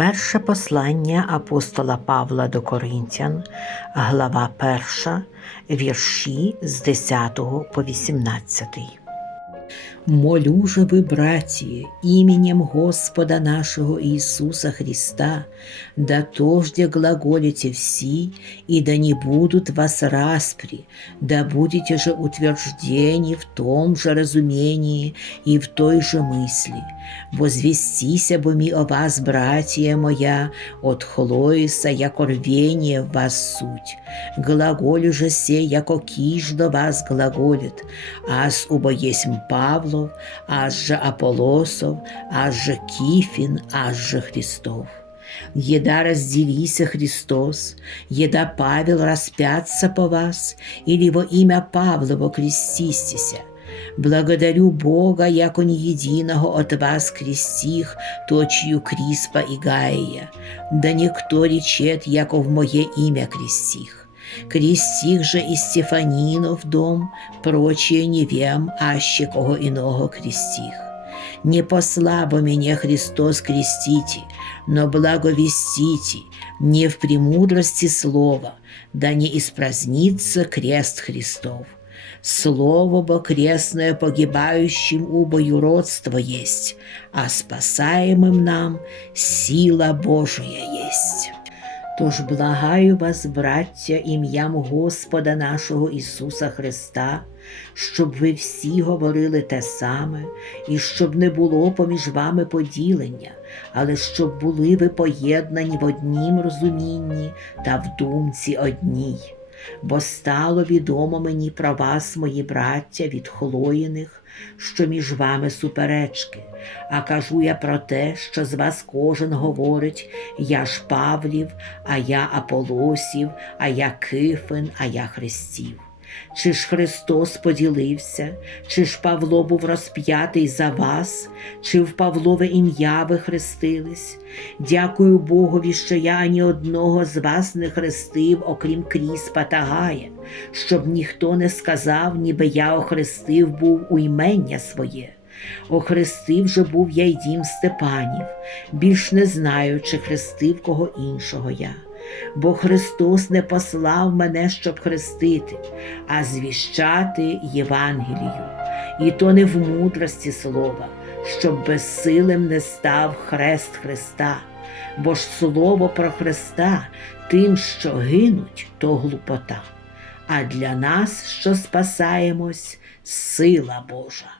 Перше послання апостола Павла до Коринтян, глава 1, вірші з 10 по 18. Молю же вы, братья, именем Господа нашего Иисуса Христа, да тожде глаголите все, и да не будут вас распри, да будете же утверждены в том же разумении и в той же мысли. Возвестися бо ми о вас, братья моя, от Хлоиса, яко рвение вас суть. Глаголю же се, яко киж до вас глаголит, аз убо есмь Павлов, аз же Аполосов, аз же Кифин, аз же Христов. Еда разделися Христос, еда Павел распятся по вас, или во имя Павлово крестистися. Благодарю Бога, яко не единого от вас крестих, точью Криспа и Гаия, да никто речет, яко в мое имя крестих. Крестих же и Стефанинов дом, прочее не вем, аще кого иного крестих. Не послабо меня Христос крестите, но благовестите, не в премудрости слова, да не испразнится крест Христов. Слово бо крестное погибающим убою родство есть, а спасаемым нам сила Божия есть. Тож благаю вас, браття, ім'ям Господа нашого Ісуса Христа, щоб ви всі говорили те саме, і щоб не було поміж вами поділення, але щоб були ви поєднані в однім розумінні та в думці одній. Бо стало відомо мені про вас, мої браття, від Хлоїних, що між вами суперечки, а кажу я про те, що з вас кожен говорить, я ж Павлів, а я Аполосів, а я Кифин, а я Христів. Чи ж Христос поділився, чи ж Павло був розп'ятий за вас, чи в Павлове ім'я ви хрестились? Дякую Богові, що я ані одного з вас не хрестив, окрім Кріспа та Гая, щоб ніхто не сказав, ніби я охрестив був у імення своє. Охрестив же був я й дім Степанів, більш не знаю, чи хрестив кого іншого я. Бо Христос не послав мене, щоб хрестити, а звіщати Євангелію, і то не в мудрості слова, щоб безсилим не став хрест Христа, бо ж слово про Христа тим, що гинуть, то глупота, а для нас, що спасаємось, сила Божа.